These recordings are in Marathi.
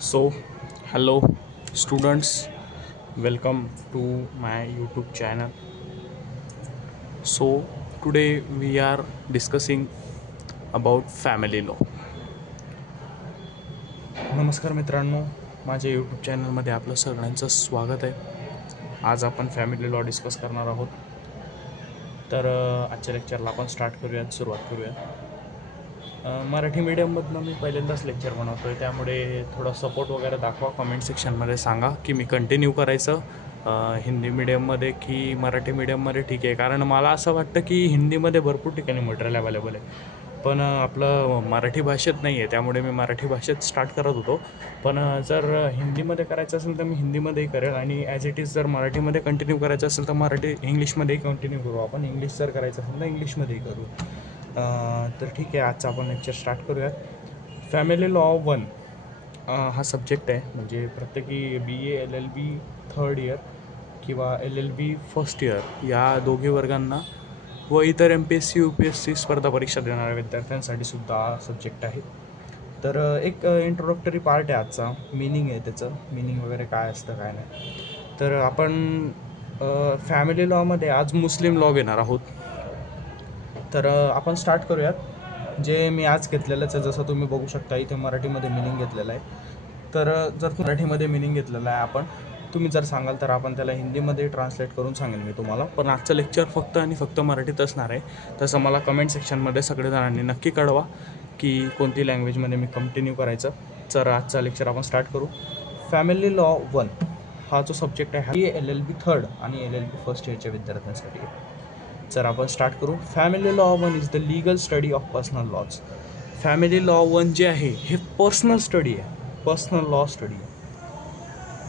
So, hello students, welcome to my YouTube channel. So, today we are discussing about family law. नमस्कार मित्रांनो, माझ्या यूट्यूब चॅनलमध्ये आपलं सगळ्यांचं स्वागत आहे. आज आपण फॅमिली लॉ डिस्कस करणार आहोत. तर आजच्या लेक्चरला आपण सुरुवात करूयात. मराठी मीडियममधनं मी पहिल्यांदाच लेक्चर बनवतो आहे, त्यामुळे थोडा सपोर्ट वगैरे दाखवा. कमेंट सेक्शनमध्ये सांगा की मी कंटिन्यू करायचं हिंदी मीडियममध्ये की मराठी मीडियममध्ये. ठीक आहे, कारण मला असं वाटतं की हिंदीमध्ये भरपूर ठिकाणी मटेरियल अवेलेबल आहे, पण आपलं मराठी भाषेत नाही आहे, त्यामुळे मी मराठी भाषेत स्टार्ट करत होतो. पण जर हिंदीमध्ये करायचं असेल तर मी हिंदीमध्येही करेल, आणि ॲज इट इज जर मराठीमध्ये कंटिन्यू करायचं असेल तर इंग्लिशमध्येही कंटिन्यू करू आपण. इंग्लिश जर करायचं असेल तर इंग्लिशमध्येही करू. तर ठीक आहे, आजचा आपण लेक्चर स्टार्ट करूयात. फॅमिली लॉ 1 हा सब्जेक्ट आहे. म्हणजे प्रत्येकी BA LLB थर्ड इयर किंवा LLB फर्स्ट इयर या दोघी वर्गांना व इतर MPSC UPSC स्पर्धा परीक्षा देणाऱ्या विद्यार्थ्यांसाठी सुद्धा हा सब्जेक्ट आहे. तर एक इंट्रोडक्टरी पार्ट आहे आजचा. मिनिंग आहे त्याचं, मिनिंग वगैरे काय असतं काय नाही. तर आपण फॅमिली लॉमध्ये आज मुस्लिम लॉ घेणार आहोत. तर आपण स्टार्ट करूयात. जे मी आज घेतलेलंच आहे, जसं तुम्ही बघू शकता इथे मराठीमध्ये मिनिंग घेतलेलं आहे. तर जर मराठीमध्ये मिनिंग घेतलेलं आहे तुम्ही जर सांगाल तर आपण त्याला हिंदीमध्ये ट्रान्सलेट करून सांगेन मी तुम्हाला. पण आजचं लेक्चर फक्त आणि फक्त मराठीत असणार आहे. तसं मला कमेंट सेक्शनमध्ये सगळेजणांनी नक्की कळवा की कोणती लँग्वेजमध्ये मी कंटिन्यू करायचं. तर आजचा लेक्चर आपण स्टार्ट करू. फॅमिली लॉ 1 हा जो सब्जेक्ट आहे हा LLB थर्ड आणि LLB फर्स्ट इयरच्या विद्यार्थ्यांसाठी आहे. तर आपण स्टार्ट करू. Family law 1 is the legal study of personal laws. Family law 1 जे आहे हे पर्सनल स्टडी आहे, पर्सनल लॉ स्टडी आहे.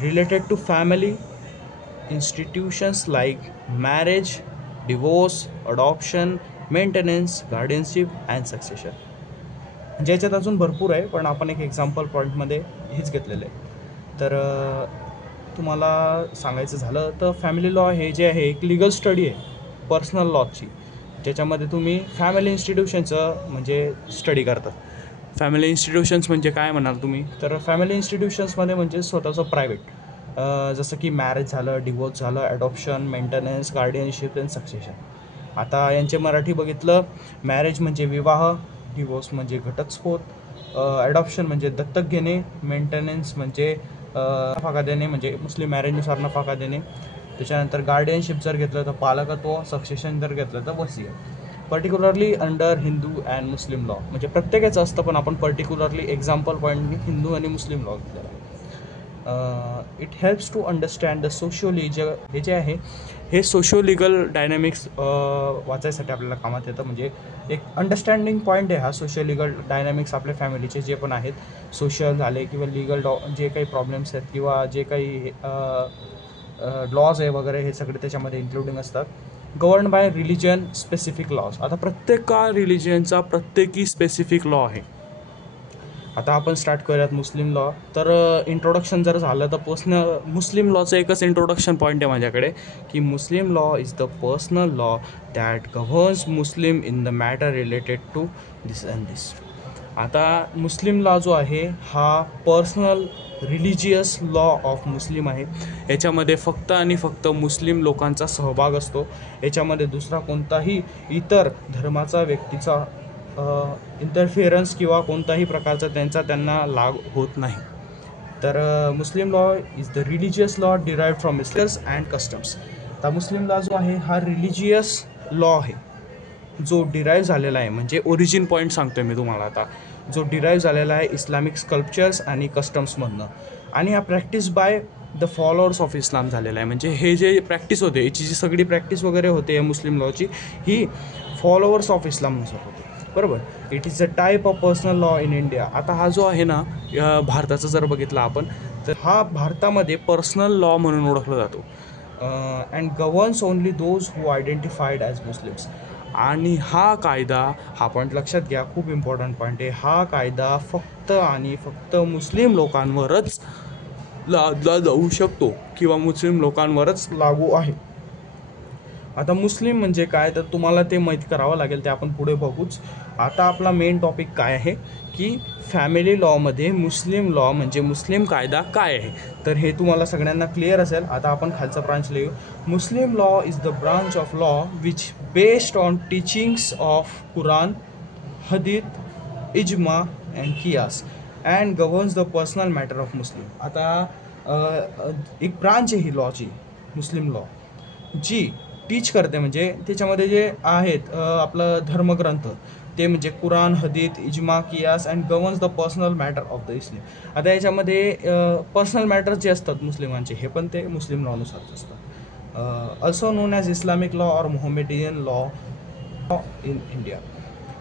Related to family institutions like marriage, divorce, adoption, maintenance, guardianship and succession. ज्याच्यात अजून भरपूर आहे, पण आपण एक एक्झाम्पल पॉईंटमध्ये हेच घेतलेलं आहे. तर तुम्हाला सांगायचं झालं तर फॅमिली लॉ हे जे आहे एक लिगल स्टडी आहे पर्सनल लॉची, ज्याच्यामध्ये तुम्ही फॅमिली इन्स्टिट्यूशनचं म्हणजे स्टडी करतात. फॅमिली इन्स्टिट्यूशन्स म्हणजे काय म्हणाल तुम्ही? तर फॅमिली इन्स्टिट्यूशन्समध्ये म्हणजे स्वतःचं प्रायव्हेट, जसं की मॅरेज झालं, डिवोर्स झालं, adoption, maintenance, guardianship and succession. आता यांचे मराठी बघितलं, मॅरेज म्हणजे विवाह, डिवोर्स म्हणजे घटस्फोट, ॲडॉप्शन म्हणजे दत्तक घेणे, मेंटेनन्स म्हणजे नफाका देणे म्हणजे मुस्लिम मॅरेजनुसार नफाका देणे, त्याच्यानंतर गार्डियनशिप जर घेतलं तर पालकत्व, सक्सेशन जर घेतलं तर वसियत. Particularly under Hindu and Muslim law, म्हणजे प्रत्येकाचं असतं, पण आपण पर्टिक्युलरली एक्झाम्पल पॉईंटनी हिंदू आणि मुस्लिम लॉ घेतलेला आहे. It helps to understand the हे जे आहे हे सोशो लिगल डायनॅमिक्स वाचायसाठी आपल्याला कामात येतं. म्हणजे एक अंडरस्टँडिंग पॉईंट आहे हा. सोशो लिगल डायनॅमिक्स आपल्या फॅमिलीचे जे पण आहेत, सोशल झाले किंवा लिगल जे काही प्रॉब्लेम्स आहेत किंवा जे काही लॉज आहे वगैरे, हे सगळे त्याच्यामध्ये इन्क्लुडिंग असतात. Govern by religion specific laws. आता प्रत्येक रिलिजनचा प्रत्येकी स्पेसिफिक लॉ आहे. आता आपण स्टार्ट करूयात मुस्लिम लॉ. तर इंट्रोडक्शन जर झालं तर मुस्लिम लॉचं एकच इंट्रोडक्शन पॉईंट आहे माझ्याकडे, की Muslim law is the personal law that governs Muslim in the matter related to this and this. आता मुस्लिम लॉ जो आहे हा personal religious law of Muslim आहे. याच्यामध्ये फक्त आणि फक्त मुस्लिम लोकांचा सहभाग असतो. याच्यामध्ये दुसरा कोणताही इतर धर्माचा व्यक्तीचा इंटरफिअरन्स किंवा कोणताही प्रकारचा त्यांना लाभ होत नाही. तर Muslim law is the religious law derived from इस्लर्स अँड कस्टम्स. आता मुस्लिम लॉ जो आहे हा रिलिजियस लॉ आहे, जो डिराईव्ह झालेला आहे. म्हणजे ओरिजिन पॉईंट सांगतोय मी तुम्हाला आता, जो डिराईव्ह झालेला आहे इस्लामिक स्कल्पचर्स आणि कस्टम्समधनं, आणि हा practice by the followers of Islam झालेला आहे. म्हणजे हे जे प्रॅक्टिस होते, याची जी सगळी प्रॅक्टिस वगैरे होते या मुस्लिम लॉची, ही फॉलोअर्स ऑफ इस्लामनुसार होते, बरोबर. It is a type of personal law in India. आता हा जो आहे ना भारताचा जर बघितला आपण, तर हा भारतामध्ये पर्सनल लॉ म्हणून ओळखला जातो. And governs only those who identified as Muslims. आणि हा कायदा, हा पॉईंट लक्षात घ्या, खूप इम्पॉर्टंट पॉईंट आहे. हा कायदा फक्त आणि फक्त मुस्लिम लोकांवरच लादला जाऊ शकतो किंवा मुस्लिम लोकांवरच लागू आहे. आता मुस्लिम म्हणजे काय, तर तुम्हाला ते माहीत करावं लागेल, ते आपण पुढे बघूच. आता आपला मेन टॉपिक काय आहे की फॅमिली लॉमध्ये मुस्लिम लॉ म्हणजे मुस्लिम कायदा काय आहे. तर हे तुम्हाला सगळ्यांना क्लिअर असेल. आता आपण खालचा ब्रांच लिहू. Muslim law is the branch of law which based on teachings of Quran, Hadith, Ijma and Qiyas and governs the personal matter of Muslim. आता एक ब्रांच आहे ही लॉची, मुस्लिम लॉ, जी टीच करते म्हणजे त्याच्यामध्ये जे आहेत आपलं धर्मग्रंथ ते म्हणजे Quran, Hadith, Ijma, Qiyas and governs the personal matter of the Islam. आता याच्यामध्ये पर्सनल मॅटर्स जे असतात मुस्लिमांचे हे पण ते मुस्लिम लॉनुसारच असतात. Also non as Islamic law और मोहम्मेडियन लॉ इन इंडिया.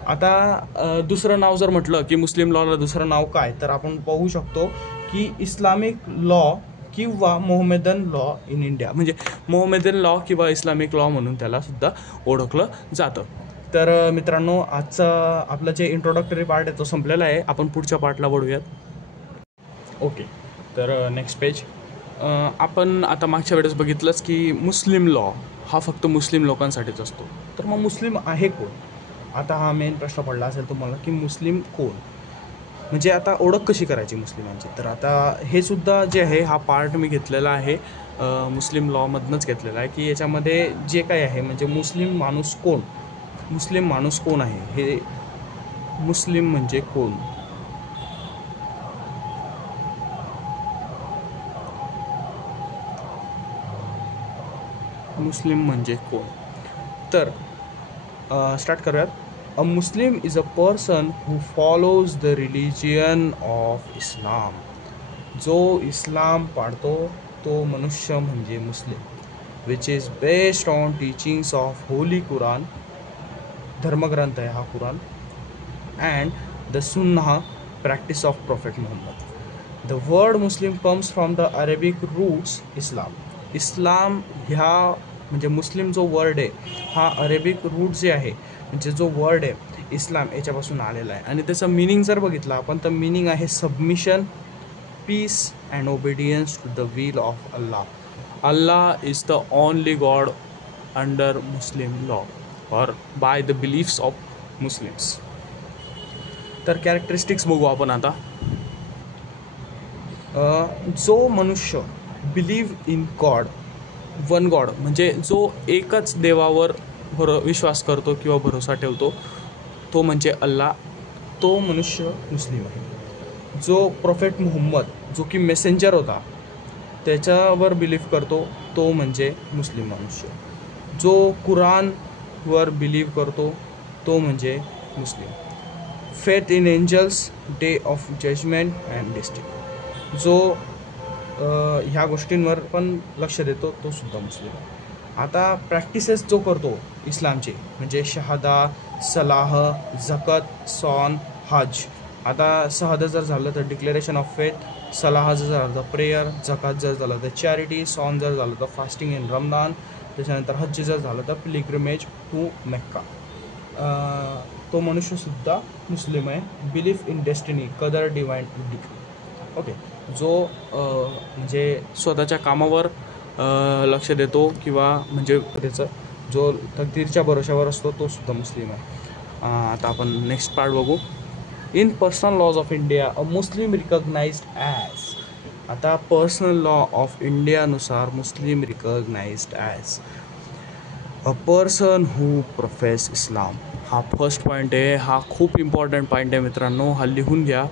आता दुसरं नाव जर म्हटलं की मुस्लिम लॉला दुसरं नाव काय, तर आपण पाहू शकतो की इस्लामिक लॉ किंवा मोहम्मदन लॉ इन इंडिया, म्हणजे मोहम्मदन लॉ किंवा इस्लामिक लॉ म्हणून त्याला सुद्धा ओळखलं जातं. तर मित्रांनो, आजचं आपलं जे इंट्रोडक्टरी पार्ट आहे तो संपलेला आहे. आपण पुढच्या पार्टला वळूयात. ओके, तर नेक्स्ट पेज. आपण आता मागच्या वेळेस बघितलंच की मुस्लिम लॉ हा फक्त मुस्लिम लोकांसाठीच असतो. तर मग मुस्लिम आहे कोण? आता हा मेन प्रश्न पडला असेल तुम्हाला की मुस्लिम कोण, म्हणजे आता ओळख कशी करायची मुस्लिमांची. तर आता हे सुद्धा जे आहे हा पार्ट मी घेतलेला आहे मुस्लिम लॉमधनंच घेतलेला आहे की याच्यामध्ये जे काय आहे म्हणजे मुस्लिम माणूस कोण, मुस्लिम माणूस कोण आहे, हे मुस्लिम म्हणजे कोण. मुस्लिम म्हणजे कोण, तर स्टार्ट करूयात. A Muslim is a person who follows the religion of Islam. जो इस्लाम पाळतो तो मनुष्य म्हणजे मुस्लिम. Which is based on teachings of holy Quran, धर्मग्रंथ आहे हा कुरान, and the Sunnah, practice of prophet Muhammad. The word Muslim comes from the Arabic roots Islam. इस्लाम ह्या म्हणजे मुस्लिम जो वर्ड आहे हा अरेबिक रूट जे आहे म्हणजे जो वर्ड आहे इस्लाम याच्यापासून आलेला आहे. आणि त्याचं मिनिंग जर बघितलं आपण तर मिनिंग आहे submission, peace and obedience to the will of Allah. Allah is the only God under Muslim law or by the beliefs of Muslims. तर कॅरेक्टरिस्टिक्स बघू आपण आता. जो मनुष्य believe in God, one God म्हणजे जो एकच देवावर विश्वास करतो किंवा भरोसा ठेवतो तो म्हणजे अल्लाह, तो मनुष्य मुस्लिम आहे. जो प्रोफेट मुहम्मद जो की मेसेंजर होता त्याच्यावर बिलीव करतो तो म्हणजे मुस्लिम मनुष्य. जो कुरानवर बिलीव करतो तो म्हणजे मुस्लिम. Faith in angels, day of judgement and destiny. जो ह्या गोष्टींवर पण लक्ष देतो तो सुद्धा मुस्लिम. आता प्रॅक्टिसेस जो करतो इस्लामचे म्हणजे शहादा, सलाह, झकत, सॉन, हज. आता शहादा जर झालं तर डिक्लेरेशन ऑफ फेथ, सलाह जर झालं तर प्रेयर, झकात जर झालं तर चॅरिटी, सॉन जर झालं तर फास्टिंग इन रमदान, त्याच्यानंतर हज जर झालं तर पिलिग्रिमेज टू मेक्का. तो मनुष्यसुद्धा मुस्लिम आहे. बिलीफ इन डेस्टिनी, कदर, डिवाइन डिक्री. ओके, जो म्हणजे स्वतःच्या कामावर लक्ष देतो किंवा म्हणजे त्याचं जो तकदीरच्या भरोशावर असतो तो सुद्धा मुस्लिम आहे. आता आपण नेक्स्ट पार्ट बघू. In personal laws of India a Muslim recognised as. आता पर्सनल लॉ ऑफ इंडियानुसार Muslim recognised as a person who profess Islam. हा फर्स्ट पॉईंट आहे. हा खूप इम्पॉर्टंट पॉईंट आहे मित्रांनो, हा लिहून घ्या,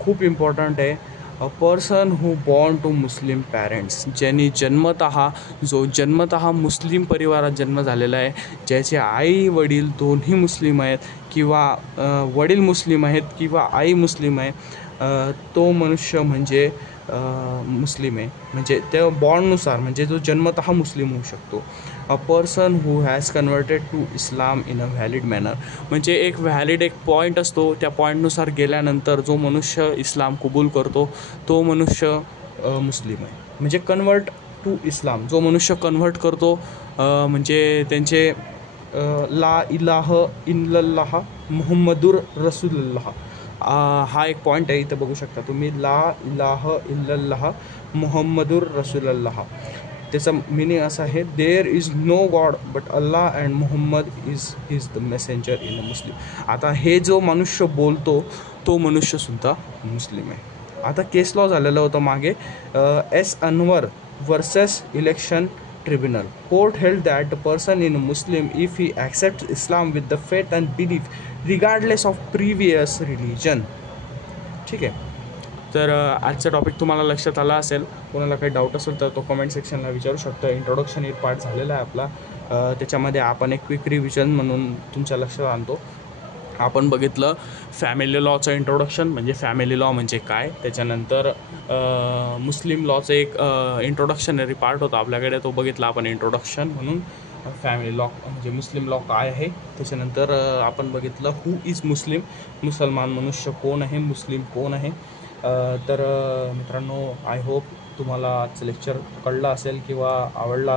खूप इम्पॉर्टंट आहे. A person who born to Muslim parents. ज्यांनी जन्मतः मुस्लिम परिवारात जन्म झालेला आहे, ज्याचे आई वडील दोन्ही मुस्लिम आहेत किंवा वडील मुस्लिम आहेत किंवा आई मुस्लिम आहे, तो मनुष्य म्हणजे मुस्लिम आहे. म्हणजे त्या बॉर्ननुसार म्हणजे जो जन्मतः मुस्लिम होऊ शकतो. A person who has converted to Islam in a valid manner. म्हणजे एक व्हॅलिड एक पॉईंट असतो, त्या पॉईंटनुसार गेल्यानंतर जो मनुष्य इस्लाम कबूल करतो तो मनुष्य मुस्लिम आहे. म्हणजे कन्वर्ट टू इस्लाम, जो मनुष्य कन्वर्ट करतो म्हणजे त्यांचे ला इलाह इल्लल्लाह मुहम्मदुर रसूलुल्लाह, हा एक पॉईंट आहे इथं बघू शकता तुम्ही. ला इलाह इल्लल्लाह मुहम्मदुर रसूलुल्लाह. त्याचा मिनिंग असा आहे, there is no God but Allah and Muhammad is the messenger in a Muslim. आता हे जो मनुष्य बोलतो तो मनुष्यसुद्धा मुस्लिम आहे. आता केस लॉ झालेलं होतं मागे, S Anwar versus election tribunal. Court held that the person in Muslim if he accept Islam with the faith and belief regardless of previous religion. ठीक आहे. तर आजचा टॉपिक तुम्हाला लक्षात आला असेल. कोणाला काही डाऊट असेल तर तो कमेंट सेक्शनला विचारू शकता. इंट्रोडक्शन एक पार्ट झालेला आहे आपला, त्याच्यामध्ये आपण एक क्विक रिव्हिजन म्हणून तुमच्या लक्षात आणतो. आपण बघितलं फॅमिली लॉचं इंट्रोडक्शन, म्हणजे फॅमिली लॉ म्हणजे काय. त्याच्यानंतर मुस्लिम लॉचं एक इंट्रोडक्शनरी पार्ट होता आपल्याकडे, तो बघितला आपण इंट्रोडक्शन म्हणून. फॅमिली लॉ म्हणजे मुस्लिम लॉ काय आहे. त्याच्यानंतर आपण बघितलं हू इज मुस्लिम, मुसलमान मनुष्य कोण आहे, मुस्लिम कोण आहे. तर मित्रांनो, आय होप तुम्हाला आजचं लेक्चर कळलं असेल किंवा आवडलं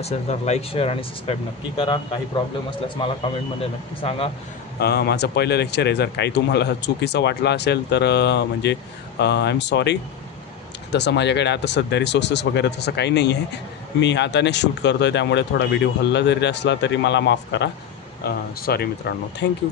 असेल तर लाईक, शेअर आणि सबस्क्राईब नक्की करा. काही प्रॉब्लेम असल्यास मला कमेंटमध्ये नक्की सांगा. माझं पहिलं लेक्चर आहे, जर काही तुम्हाला चुकीचं वाटलं असेल तर म्हणजे आय एम सॉरी. तसं माझ्याकडे आता सध्या रिसोर्सेस वगैरे तसं काही नाही आहे. मी हाताने शूट करतो आहे, त्यामुळे थोडा व्हिडिओ हल्ला जरी असला तरी मला माफ करा. सॉरी मित्रांनो. थँक्यू.